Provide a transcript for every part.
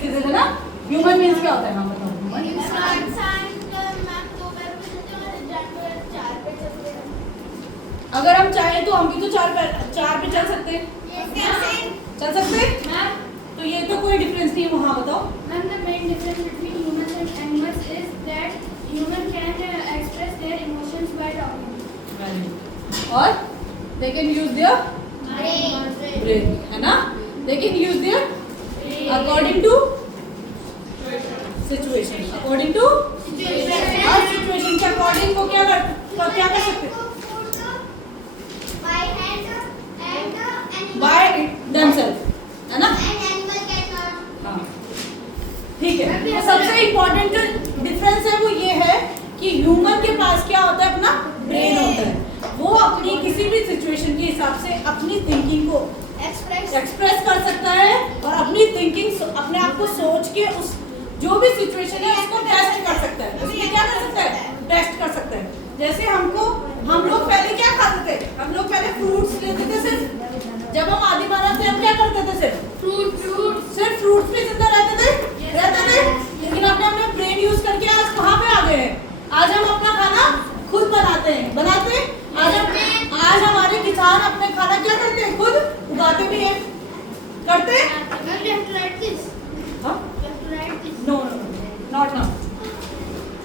Diseases है ना। Human means क्या होता है? हाँ बताओ। अगर हम चाहें तो हम भी तो चार पे चल सकते हैं। चल सकते हैं? तो ये तो कोई डिफरेंस नहीं है। वहाँ बताओ। Ma'am, the main difference between humans and animals is that human can express their emotions by talking. और they can use their brain, है ना? They can use their according to situation. According to her situation के according को क्या कर सकते हैं? By themselves, है ना? हाँ, ठीक है। तो सबसे इम्पोर्टेंट जो डिफरेंस है वो ये है कि ह्यूमन के पास क्या होता है? अपना ब्रेन होता है। वो अपनी किसी भी सिचुएशन के हिसाब से अपनी थिंकिंग को एक्सप्रेस कर सकता है और अपनी थिंकिंग अपने आप को सोच के उस जो भी सिचुएशन है उसको टेस्ट कर सकता है। उसमें क्या कर सकता है? टेस्ट कर सकता है। जैसे हम लोग पहले क्या खाते थे? हम लोग पहले फ्रूट्स लेते थे। सिर्फ जब हम आदि मानव थे हम क्या करते थे? सिर्फ फ्रूट्स पे जिंदा रहते थे। लेकिन अपने ब्रेन यूज करके आज कहाँ पे आ गए हैं? आज हम अपना खाना खुद बनाते हैं। आज हमारे किसान अपने खाना क्या करते हैं? खुद उगाते भी हैं। करते हैं? No, not now.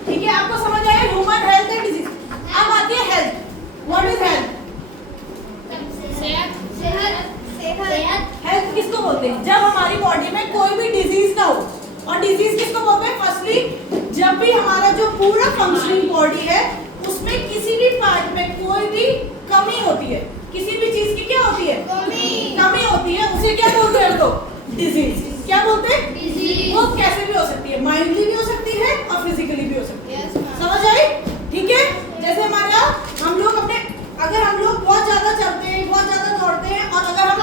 ठीक है, आपको समझ आया ह्यूमन हेल्थ एंड डिजीज। अब आती है health. What is health? Health किसको बोलते हैं? जब हमारी बॉडी में कोई भी डिजीज ना हो। और डिजीज किसको बोलते हैं? फर्स्टली जब भी हमारा जो पूरा फंक्शनिंग बॉडी है उसमें किसी भी पार्ट में कोई भी कमी होती है, किसी भी चीज की क्या होती है? कमी होती है, उसे क्या बोलते हैं? तो डिजीज। क्या बोलते हैं? डिजीज। वो कैसे भी हो सकती है, माइंडली भी हो सकती है और फिजिकली भी हो सकती है। समझ आई? ठीक है। जैसे हमारा अगर हम लोग बहुत ज्यादा चलते हैं, बहुत ज्यादा दौड़ते हैं और अगर हम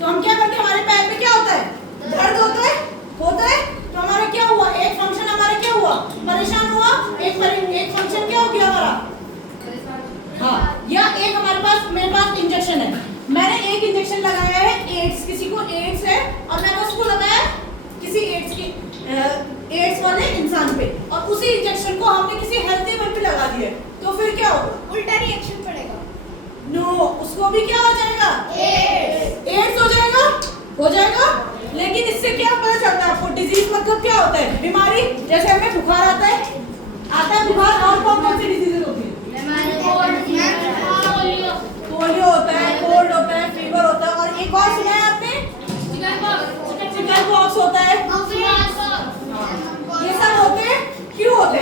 तो हम क्या करते हैं? हमारे पैर में क्या होता है? दर्द होता है। तो हमारा क्या हुआ? एक फंक्शन हमारा क्या हुआ? परेशान हुआ। एक फंक्शन क्या हो गया हमारा? हाँ, या एक मेरे पास इंजेक्शन है। मैंने एक इंजेक्शन लगाया है एड्स, किसी को एड्स है और मैंने उसको लगाया किसी एड्स वाले इंसान पे और उसी इंजेक्शन को हमने किसी हेल्थी वन पे लगा दिया तो फिर क्या होगा? उल्टा रिएक्शन पड़ेगा। नो, उसको भी क्या हो जाएगा? एड्स हो जाएगा। लेकिन इससे क्या पता चलता है आपको? डिजीज मतलब क्या होता है? बीमारी। जैसे हमें बुखार आता है बुखार। और कौन सी डिजीज होती है? पोलियो होता है, कोल्ड होता है, फीवर होता है और एक और सुना है आपने? चिकन पॉक्स होता है। ये सब होते हैं। क्यों होते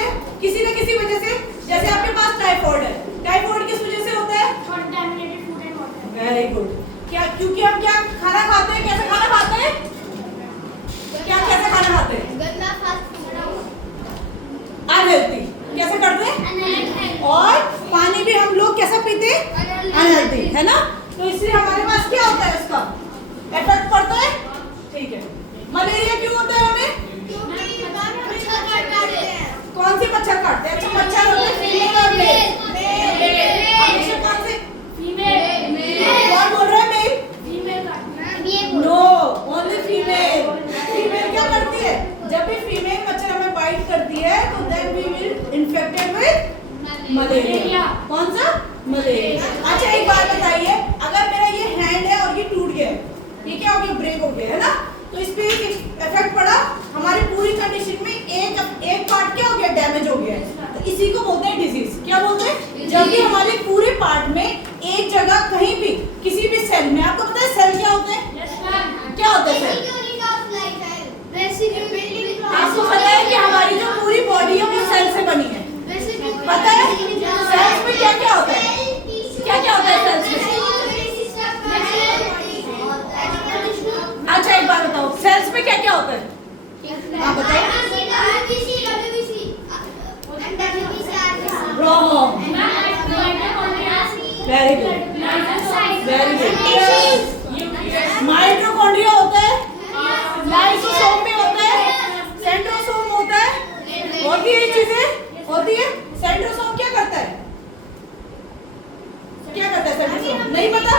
हैं? किसी न किसी वजह से। जैसे आपके पास टाइफाइड है। टाइफाइड किस वजह से होता है? Very good. क्या? क्योंकि हम क्या खाना खाते हैं? कैसा खाना खाते हैं? कैसा खाना खाते हैं? गंदा फास्ट फूड। अनहेल्थी। कैसे करते हैं? और पानी भी हम लोग कैसा पीते हैं? अनहेल्थी, है ना? तो इसलिए हमारे पास क्या होता है? इसका इफेक्ट पड़ता है। ठीक है। मलेरिया क्यों होता है हमें? कौन से मच्छर काटते हैं? अच्छा, मच्छर होते हैं फीमेल और मेल। हमेशा कौन से? फीमेल। कौन बोल रहा है? Male. No, only female. Female क्या करती है? जब भी फीमेल मच्छर हमें बाइट करती है तो then we will infected with malaria. कौन सा? मलेरिया। अच्छा, एक बात बताइए, अगर मेरा ये हैंड है और ये टूट गया, ये क्या हो गया? ब्रेक हो गया, है ना? तो इस पे इफेक्ट पड़ा। हमारी पूरी कंडीशन में एक पार्ट क्या हो गया? डैमेज हो गया। तो इसी को बोलते हैं डिजीज। क्या बोलते हैं? जब भी हमारे पूरे पार्ट में एक जगह कहीं भी किसी भी सेल में, आपको पता है सेल क्या होते हैं? क्या होता है सेल? आपको पता है कि हमारी जो पूरी बॉडी है वो सेल से बनी है। पता है सेल्स में क्या क्या होता है? क्या क्या होता है सेल्स में? अच्छा, एक बात बताओ, सेल्स में क्या क्या होता है? आप बताओ। Very good. माइटोकॉन्ड्रिया होता है, लाइसोसोम में होता है, सेंट्रोसोम होता है। होती है ये चीजें? होती है। सेंट्रोसोम क्या करता है? सेंट्रोसोम नहीं पता?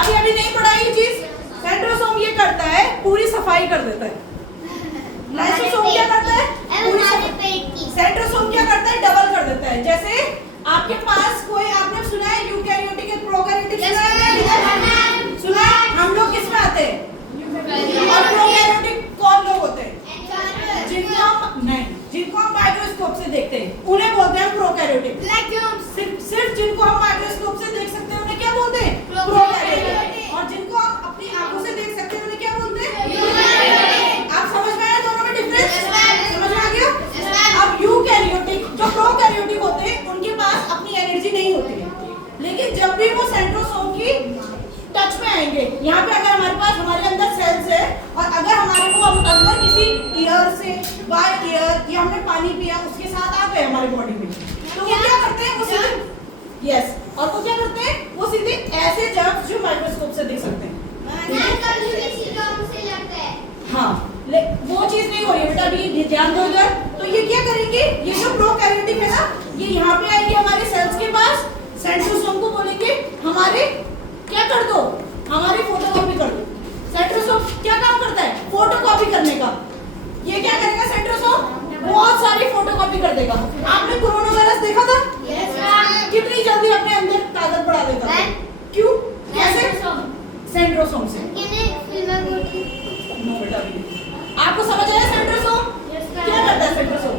अभी नहीं पढ़ा ये चीज। सेंट्रोसोम ये पूरी सफाई कर देता है। लाइसोसोम क्या करता है? सेंट्रोसोम क्या करता है? डबल कर देता है। जैसे आपके पास कोई, आपने सुना है यूकैरियोटिक और प्रोकैरियोटिक सुना है? हम लोग किस में आते हैं? और प्रोकैरियोटिक कौन लोग होते हैं? जिनको हम माइक्रोस्कोप से देखते हैं उन्हें बोलते हैं प्रोकैरियोटिक। सिर्फ जिनको हम माइक्रोस्कोप से देख सकते हैं उन्हें क्या बोलते हैं? प्रोकैरियोटिक। और जिनको हम अपनी आंखों से देख सकते हैं उन्हें क्या बोलते हैं? यूकैरियोटिक। आप समझ में आया दोनों में डिफरेंस? समझ में आ गया? अब यूकैरियोटिक जो प्रोकैरियोटिक होते हैं उनके पास अपनी एनर्जी नहीं होती है, लेकिन जब भी वो सेंट्रोसोम की टच में आएंगे, यहाँ पे अगर हमारे पास हमारे अंदर सेल्स है और अगर हमारे को अंदर किसी ईयर से बाय ईयर या हमने पानी पिया उसके साथ आ गए हमारी बॉडी में, तो वो क्या करते हैं? वो सीधे यस, और वो क्या करते हैं? वो सीधे ऐसे जर्म्स जो माइक्रोस्कोप से देख सकते हैं। हाँ, वो चीज नहीं हो रही है बेटा, अभी ध्यान दो इधर। तो ये क्या करेंगे? ये जो प्रोकैरियोटिक है ना, ये यहाँ पे आएंगे हमारे सेल्स के पास, सेंट्रोसोम को बोलेंगे हमारे क्या कर दो, हमारी फोटोकॉपी कर दो। सेंट्रोसोम क्या काम करता है? फोटोकॉपी करने का। ये क्या करेगा सेंट्रोसोम? बहुत सारी फोटोकॉपी कर देगा। आपने कोरोना वायरस देखा था? कितनी जल्दी अपने अंदर ताकत बढ़ा देता था। क्यों? कैसे? सेंट्रोसोम से। नो बेटा, आपको समझ आया सेंट्रोसोम क्या करता है? सेंट्रोसोम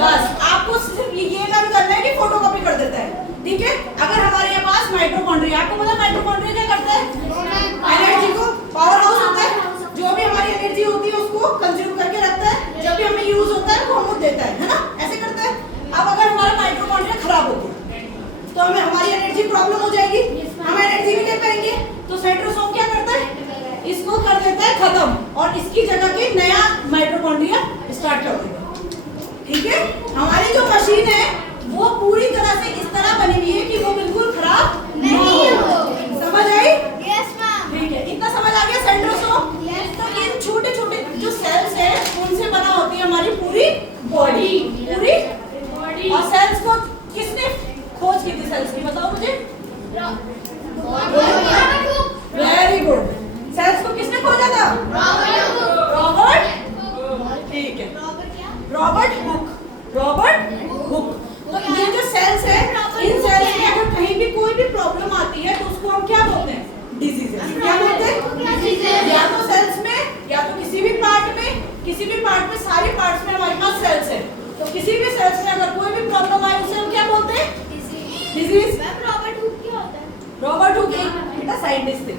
बस आपको सिर्फ ये लर्न करना है कि फोटोकॉपी कर देता है, ठीक है? अगर हमारे पास माइटोकॉन्ड्रिया, आपको पता है माइटोकॉन्ड्रिया क्या करता है? एनर्जी को, पावर हाउस होता है, जो भी हमारी एनर्जी होती है उसको कंज्यूम करके रखता है, जब भी हमें यूज होता है वो हमको देता है ना? ऐसे करता है। अब अगर हमारा माइटोकॉन्ड्रिया खराब हो गया तो हमें हमारी एनर्जी प्रॉब्लम हो जाएगी, हम एनर्जी नहीं ले पाएंगे। तो सेंट्रोसोम क्या करता है? इसको कर देता है खत्म और इसकी जगह के नया माइटोकॉन्ड्रिया स्टार्ट कर देगा, ठीक है? हमारी जो मशीन है वो पूरी तरह से इस तरह बनी हुई है कि वो बिल्कुल खराब नहीं हो। समझ आई? ठीक है, इतना समझ आ गया सेंट्रोसोम? तो इन छोटे छोटे जो सेल्स है उनसे बना होती है हमारी पूरी बॉडी, पूरी। और सेल्स को किसने खोज की थी? सेल्स की बताओ मुझे। Very good. सेल्स को किसने खोजा था? रॉबर्ट। ठीक है, रॉबर्ट हुक। तो ये जो सेल्स है, इन सेल्स में अगर कहीं भी कोई भी प्रॉब्लम आती है तो उसको हम क्या बोलते हैं? डिजीजेस। क्या बोलते हैं? या तो सेल्स में या तो किसी भी पार्ट में सारे पार्ट्स में हमारे पास सेल्स है, तो किसी भी सेल्स में अगर कोई भी प्रॉब्लम आए उसे हम क्या बोलते हैं? डिजीज। रॉबर्ट हुक एक बेटा साइंटिस्ट थे।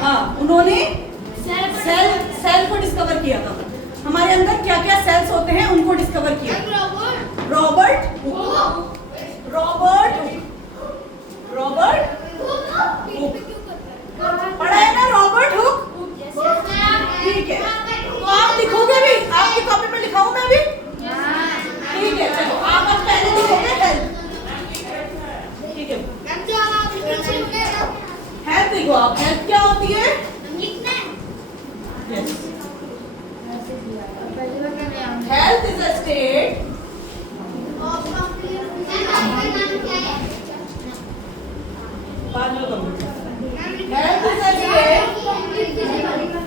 हाँ, उन्होंने सेल को डिस्कवर किया था। हमारे अंदर क्या क्या सेल्स होते हैं उनको डिस्कवर किया। Robert Hooke. पढ़ा है ना रॉबर्ट हुक? ठीक है, तो आप लिखोगे भी, आपकी कॉपी पे लिखाऊं मैं भी? ठीक है, चलो आप अब पहले लिखोगे हेल्थ। ठीक है, हेल्थ लिखो आप। हेल्थ क्या होती है? yes. Health is a state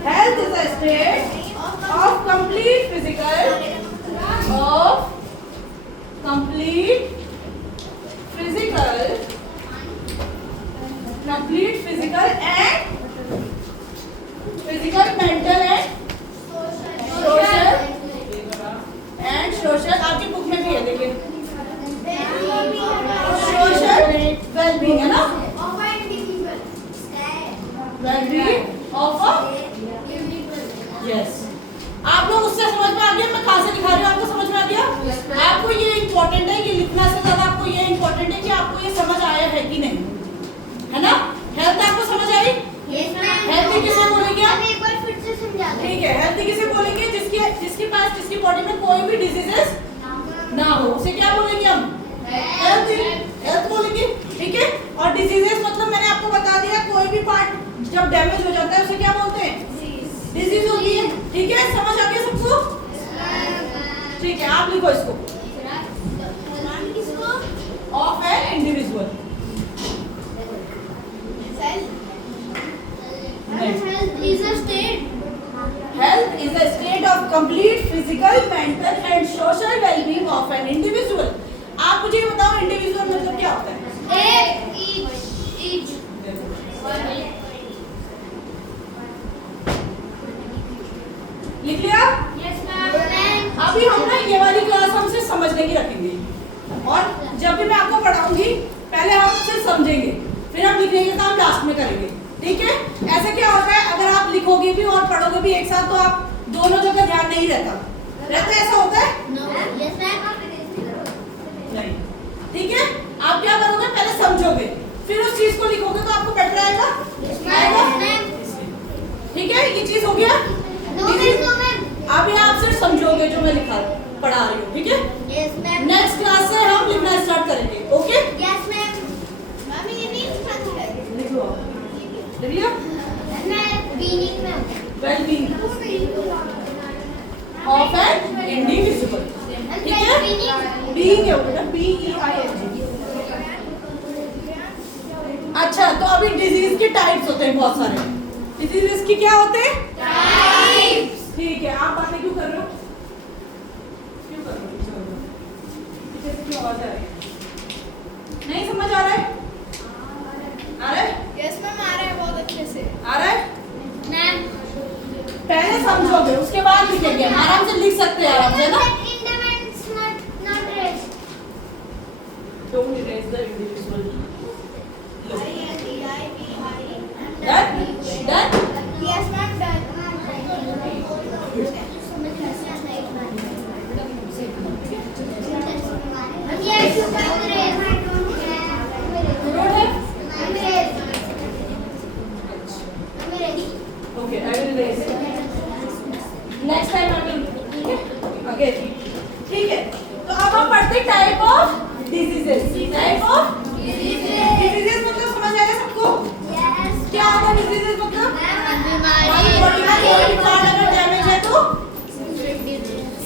Health is a state of complete physical mental and social। आपकी बुक में भी है, देखिए सोशल वेलबींग है ना? Wellbeing of a yes. आप लोग उससे समझ में आ गया मैं कहाँ से दिखा रही हूँ? आपको समझ में आ गया? आपको ये इम्पोर्टेंट है कि लिखना से ज्यादा आपको ये इम्पोर्टेंट है कि आपको ये समझ आया है कि नहीं, है ना? हेल्थ आपको समझ आई? हेल्थ किसे बोलेंगे आप? ठीक है, हेल्थ किसे बोलेंगे? जिसकी बॉडी में कोई भी डिजीजेस ना हो, उसे क्या बोलेंगे हम? हेल्थ बोलेंगे, ठीक है? और डिजीजेस मतलब मैंने आपको बता दिया, कोई भी पार्ट जब डैमेज हो जाता है उसे क्या बोलते हैं? डिजीज होती है, ठीक है? समझ आ गया सबको? ठीक है, आप लिखो इसको। Of an individual. is a state. Health is a state of complete physical, mental and social well-being of an individual. आप मुझे बताओ इंडिविजुअल मतलब क्या होता है? Each. लिख लिया? Yes, ma'am. अभी हम ना ये वाली क्लास हम सिर्फ समझने की रखेंगे और जब भी मैं आपको पढ़ाऊंगी पहले हम सिर्फ समझेंगे, फिर हम लिखने का काम लास्ट में करेंगे, ठीक है? ऐसे क्या होता है, अगर आप लिखोगे भी और पढ़ोगे भी एक साथ तो आप दोनों जगह ध्यान नहीं रहता, ऐसा होता है? Yes, ma'am. नहीं, ठीक है? आप क्या करोगे, पहले समझोगे फिर उस चीज को लिखोगे तो आपको बेटर आएगा, ठीक है? ये चीज हो गया। अभी आप सिर्फ समझोगे जो मैं लिखा पढ़ा रही हूँ, ठीक है? Yes, ma'am. नेक्स्ट क्लास से हम लिखना स्टार्ट करेंगे, ओके? Yes, ma'am. Mami, ये नहीं लिखा है. लिखो, लिखिए। Meaning, ma'am. Well-being of an individual, ठीक है? Being है बेटा, BEING। अच्छा, तो अभी डिजीज के टाइप्स होते हैं बहुत सारे। डिजीजेस की क्या होते हैं? Types. ठीक है, आप बातें क्यों कर रहे हो? क्यों कर रहे हो? पीछे से क्यों आवाज आ रही है? नहीं समझ आ रहा है? आ रहा है? Yes, ma'am. आ रहा है बहुत अच्छे से. आ रहा है? Ma'am. पहले समझोगे उसके बाद लिखेंगे, आराम से लिख सकते हैं, आराम से ना। Independence, not rest. Don't erase the individual. Done? Done? Yes, ma'am. Done. Yes, you can erase. Don't have? I'm ready. I'm ready. Okay, I will erase it. Next time I will. Okay. ठीक है, तो अब हम पढ़ते हैं type of diseases. Type of diseases मतलब समझ आएगा सबको? Yes. क्या होता है डिजीजेस मतलब? हमारी बीमारी. बॉडी में कोई भी पार्ट अगर डैमेज है तो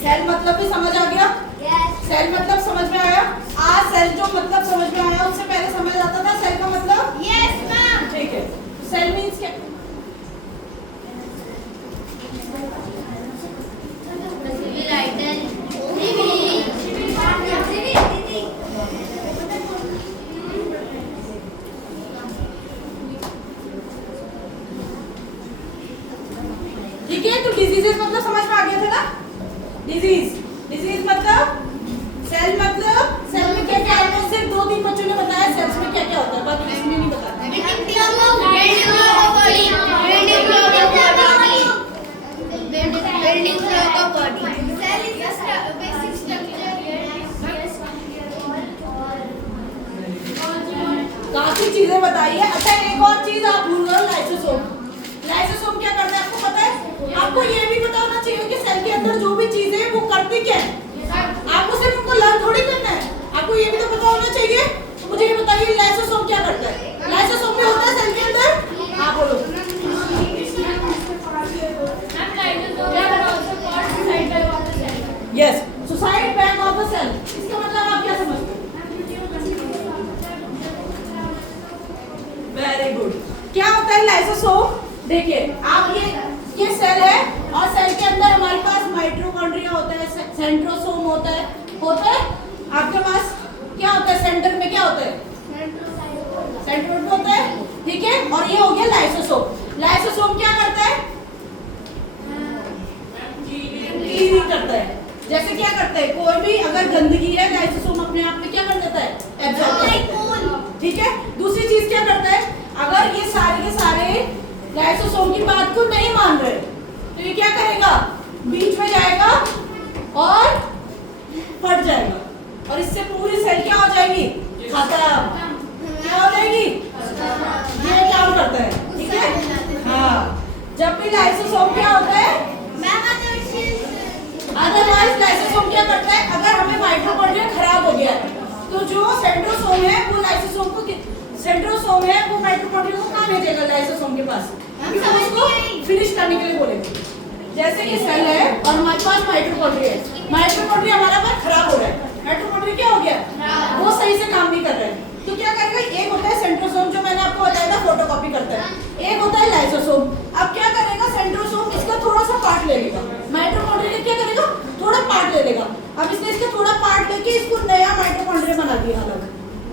सेल मतलब भी समझ आ गया? Yes. सेल मतलब समझ में आया? आज सेल जो मतलब समझ में आया उससे पहले समझ आता था सेल का मतलब? Yes, ma'am. ठीक है, सेल मींस क्या? ठीक है, तो डिजीजेस मतलब समझ में आ गया था ना? डिजीज मतलब सेल मतलब सेल में क्या क्या आता है? सिर्फ 2-3 बच्चों ने बताया सेल्स में क्या क्या होता है, बाकी किसी ने नहीं बताया। काफी चीजें बताई है। अच्छा, एक और चीज आप भूल गए, लाइसोसोम। लाइसोसोम क्या करता है आपको पता है? आपको ये भी पता होना चाहिए कि सेल के अंदर जो भी चीजें है वो करती क्या है। आपको सिर्फ उनको लर्न थोड़ी करना है, आपको ये भी तो पता होना चाहिए। तो मुझे ये बताइए लाइसोसोम क्या करता है? लाइसोसोम में होता है सेल के अंदर, हाँ बोलो। Yes, suicide bag of the cell. इसका मतलब आप क्या समझते हो? Very good. क्या होता है लाइसोसोम? देखिए, आप ये सेल है और सेल के अंदर हमारे पास माइटोकॉन्ड्रिया होता है, सेंट्रोसोम होता है आपके पास क्या होता है? सेंटर में क्या होता है? सेंट्रोइड होता है, ठीक है? और ये हो गया लाइसोसोम। लाइसोसोम क्या करता है? क्लीनिंग करता है। जैसे क्या करता है, कोई भी अगर गंदगी है लाइसोसोम अपने आप में क्या कर देता है? एब्जॉर्ब करता है, ठीक है? दूसरी चीज क्या करता है, अगर ये सारे के सारे लाइसोसोम की बात को नहीं मान रहे तो ये क्या करेगा? बीच में जाएगा और फट जाएगा और इससे पूरी सेल क्या हो जाएगी? खत्म। क्या हो जाएगी? ये काम करता है, ठीक है? हाँ, जब भी लाइसोसोम क्या होता है? अदरवाइज लाइसोसोम क्या करता है? अगर हमें माइटोकॉन्ड्रिया खराब हो गया है तो जो सेंट्रोसोम है वो लाइसोसोम को, सेंट्रोसोम है वो माइटोकॉन्ड्रिया को कहाँ भेजेगा? लाइसोसोम के पास, उसको फिनिश करने के लिए बोलेंगे। जैसे ये सेल है और हमारे पास माइटोकॉन्ड्रिया है, माइटोकॉन्ड्रिया हमारा पास खराब हो रहा है, माइटोकॉन्ड्रिया क्या हो गया? वो सही से काम नहीं कर रहा है, तो क्या करेगा? एक होता है सेंट्रोसोम जो मैंने आपको बताया था फोटोकॉपी करता है, एक होता है लाइसोसोम। अब क्या करेगा? चलेगा। अब इसने इसका थोड़ा पार्ट लेके इसको नया माइटोकॉन्ड्रिया बना दिया अलग,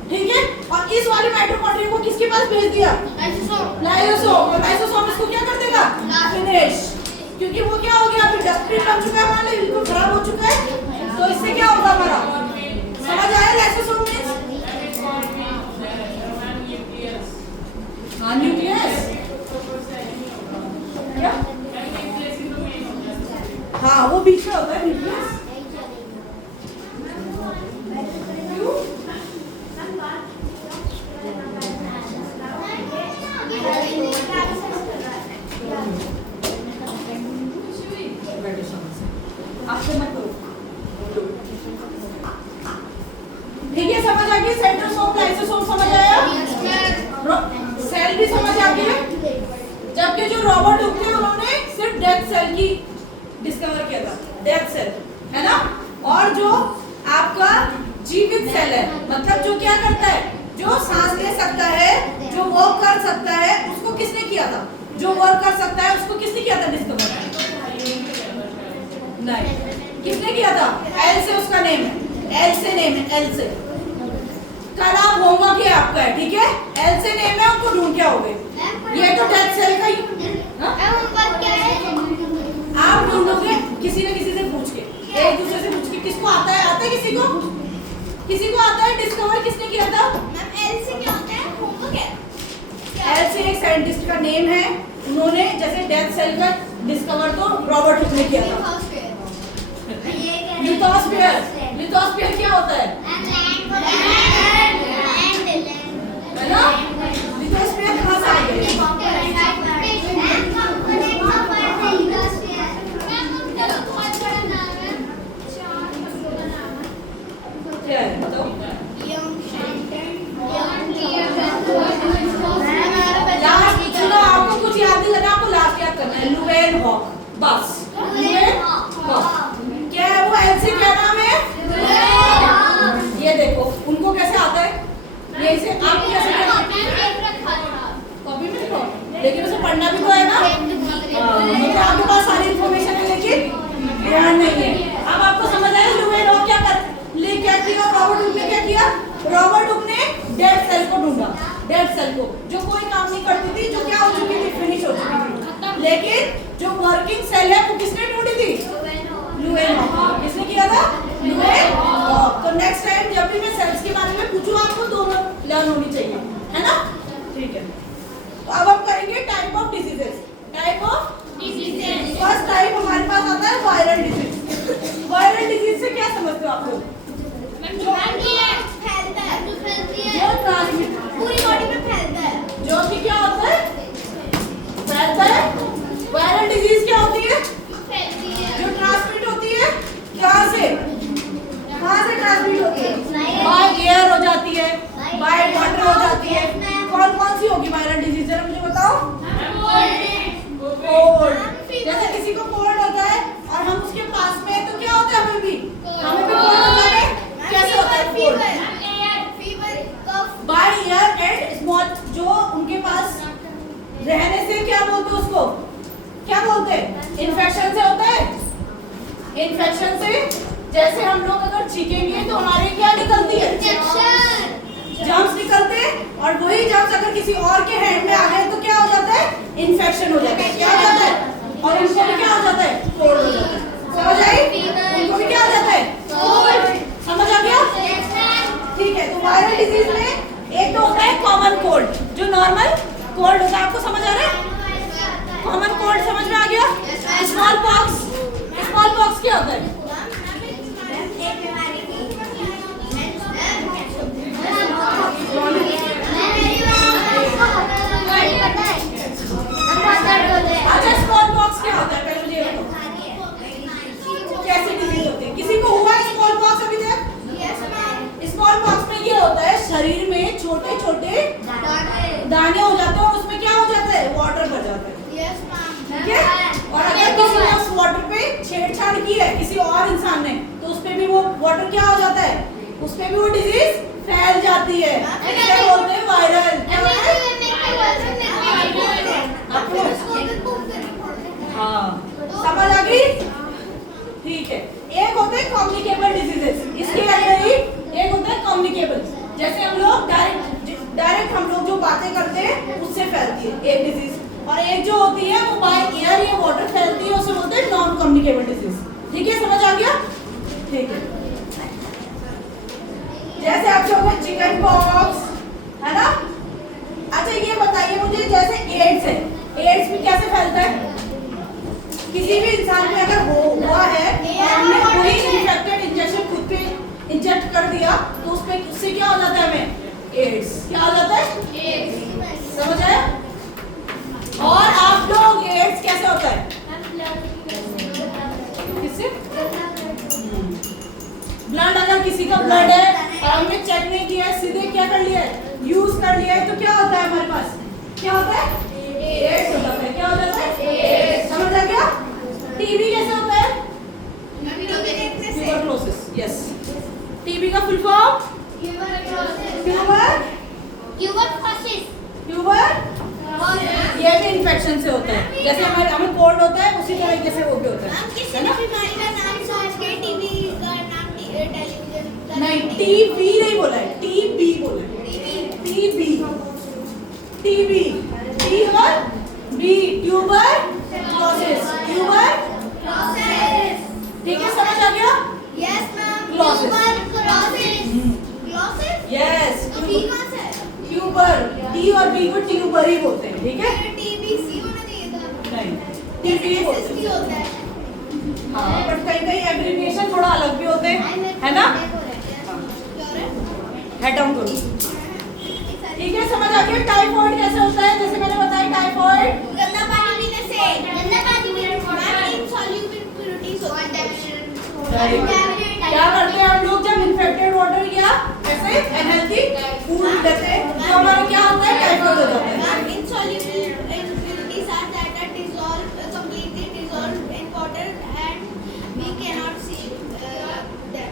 ठीक है। और इस वाले माइटोकॉन्ड्रिया को किसके पास भेज दिया? लाइसोसोम। और लाइसोसोम इसको क्या कर देगा? फिनिश। क्योंकि वो क्या हो गया, अभी डस्टबिन बन चुका है, मान लो बिल्कुल खराब हो चुका है, तो इससे क्या होगा हमारा? समझ आया लाइसोसोम मींस? हाँ, न्यूक्लियस। क्या? हाँ, वो बीच में होता है न्यूक्लियस। आपसे मत करो, ठीक है। समझ आ गई? सेंट्रोसोम, लाइसोसोम समझ आया? सेल भी समझ आ गया। जबकि जो रॉबर्ट हुक थे उन्होंने सिर्फ डेथ सेल की डिस्कवर किया था, डेथ सेल, है ना। और जो आपका जीवित सेल है, मतलब जो क्या करता है, जो सांस ले सकता है, जो वर्क कर सकता है, उसको किसने किया था? जो वर्क कर सकता है उसको किसने किया था डिस्कवर? नहीं, किसने किया था? एल से उसका नेम है, एल से नेम है, एल से। कल आप होमवर्क ये आपका है, ठीक है। एल से नेम है, उनको ढूंढ के आओगे। ये तो डेथ सेल का ही आप ढूंढोगे किसी न किसी से पूछ के, एक दूसरे से पूछ के। किसको आता है? आता है किसी को? किसी को आता है? डिस्कवर किसने किया था? एल से क्या होता है? होमवर्क है। एल से एक साइंटिस्ट का नेम है, उन्होंने जैसे डेथ सेल का डिस्कवर तो रॉबर्ट हुक ने किया था। लिथोस्फीयर। लिथोस्फीयर क्या होता है? है ना? लिथोस्फीयर कहाँ से आई है? क्या है बताओ? लास्ट चलो, आपको कुछ याद नहीं करना, आपको लास्ट याद करना है। लुवेन हॉक, बस। लुवेन हॉक क्या है? वो एल से क्या नाम है? ये देखो उनको कैसे आता है, यही से आप कैसे कॉपी में लिखो, लेकिन उसे पढ़ना भी तो है ना। मतलब आपके पास सारी इंफॉर्मेशन है लेकिन ध्यान नहीं है। अब आपको समझ आया लुवेन हॉक क्या किया? रॉबर्ट हुक ने क्या किया? रॉबर्ट हुक ने डेड सेल को ढूंढा, डेड सेल को, जो कोई काम नहीं करती थी, जो क्या हो चुकी थी, फिनिश हो चुकी थी। लेकिन जो वर्किंग सेल है वो किसने ढूंढी थी? लुवेन हॉक। किसने किया था? लुवेन हॉक। तो नेक्स्ट टाइम जब भी मैं सेल्स के बारे में पूछूं, आपको दोनों लर्न होनी चाहिए, है ना? ठीक है। तो अब हम करेंगे type of diseases. Type of diseases. First type हमारे पास आता है वायरल डिजीज। वायरल डिजीज से क्या समझते हो आप लोग? फैलता है, जो ट्रांसमिट पूरी बॉडी में फैलता है, जो कि क्या होता है? फैलता है। वायरल डिजीज क्या होती है? फैलती है, जो ट्रांसमिट होती है कहाँ से? कहाँ से ट्रांसमिट होती है? बाय एयर हो जाती है, बाय वाटर हो जाती है। कौन कौन सी होगी वायरल डिजीज, जरा मुझे बताओ। कोल्ड, जैसे किसी को कोल्ड होता है और हम उसके पास में हैं तो क्या होता है? हमें भी कोल्ड होता है। कैसे होता है cold? By air and small, जो उनके पास रहने से क्या बोलते हैं उसको? क्या बोलते हैं? इन्फेक्शन से होता है। इन्फेक्शन से, जैसे हम लोग अगर छींकेंगे तो हमारे क्या निकलती है? जर्म्स निकलते हैं, और वही जर्म्स अगर किसी और के हैंड में आ गए तो क्या हो जाता है? इन्फेक्शन हो जाता है। क्या हो जाता है? और उनको भी क्या हो जाता है? कोल्ड हो जाता है। समझ आई? उनको भी क्या हो जाता है? कोल्ड। समझ आ गया? ठीक है। तो वायरल डिजीज में एक तो होता है कॉमन कोल्ड, जो नॉर्मल कोल्ड होता है। आपको समझ आ रहा है? कॉमन कोल्ड समझ में आ गया? स्मॉल पॉक्स, स्मॉल पॉक्स क्या होता है? अच्छा, स्मॉल पॉक्स क्या होता है पहले मुझे ये बताओ, कैसे डिजीज होती है? किसी को हुआ है स्मॉल पॉक्स अभी तक? स्मॉल पॉक्स में ये होता है, शरीर में छोटे छोटे दाने हो जाते हैं और उसमें क्या हो जाता है? वाटर भर जाता है, ठीक है। और अगर किसी ने उस वाटर पे छेड़छाड़ की है किसी और इंसान ने, तो उस पे भी वो वाटर क्या हो जाता है? उस पे भी वो डिजीज फैल जाती है। इसे बोलते हैं वायरल। हाँ, समझ आ गई? ठीक है। एक होते हैं कम्युनिकेबल डिजीजेस, इसके अंदर ही एक होता है कम्युनिकेबल, जैसे हम लोग डायरेक्ट हम लोग जो बातें करते हैं उससे फैलती है एक डिजीज, और एक जो होती है वो बाय एयर या वाटर फैलती है, उसे बोलते हैं नॉन कम्युनिकेबल डिजीज। ठीक है, समझ आ गया? ठीक है, जैसे आप लोगों को चिकन पॉक्स है ना। अच्छा ये बताइए मुझे, जैसे एड्स है, एड्स भी कैसे फैलता है? किसी भी इंसान में अगर हुआ है और हमने कोई इन्फेक्टेड इंजेक्शन खुद पे इंजेक्ट कर दिया तो उससे क्या हो जाता है? हमें एड्स। क्या हो जाता है? एड्स। समझ आया? और आप लोग एड्स कैसे होता है? किससे? ब्लड, अगर किसी का ब्लड है और हमने चेक नहीं किया है, सीधे क्या कर लिया है? यूज कर लिया है, तो क्या होता है हमारे पास? क्या होता है? एड्स हो जाता है। क्या हो जाता है? एड्स। समझ आ गया? टीबी कैसे होता है? ट्यूबरक्लोसिस। यस, टीबी का फुल फॉर्म ये भी इन्फेक्शन से होता है, जैसे हमें कोल्ड होता है उसी तरीके से वो भी होता है ना? नहीं, टीबी नहीं बोला है, टीबी बोला है। टीबी, टीबी, टी और बी, ट्यूबरक्लोसिस। ट्यूबरक्लोसिस, ठीक है, समझ आ गया? Yes ma'am. Yes, tuber, T और बी को ट्यूबर ही बोलते हैं। ठीक है, टीबीसी होना चाहिए था। नहीं, टीबी बोलते हैं। हाँ, बट कहीं एब्रिविएशन थोड़ा अलग भी होते हैं, है ना? हेड डाउन करो। ठीक है, समझ आ गया? टाइफॉइड कैसे होता है? जैसे मैंने बताया, टाइफॉइड गंदा पानी पीने से, गंदा पानी पीने से इनसॉल्युबल इम्प्योरिटीज होती है। क्या करते हैं हम लोग जब इन्फेक्टेड वाटर या ऐसे अनहेल्दी फूड लेते हैं तो हमारा क्या होता है? टाइफॉइड हो जाता है। Insoluble impurities are that are dissolved completely dissolved in water and we cannot see them.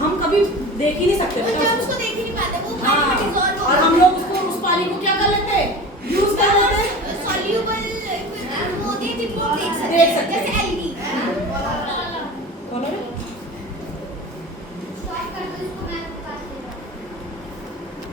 हम कभी देख ही नहीं सकते वो जब उसको देख ही नहीं पाते, वो पानी में हाँ, dissolve और हम लोग उसको उस पानी को क्या कर लेते हैं? यूज कर लेते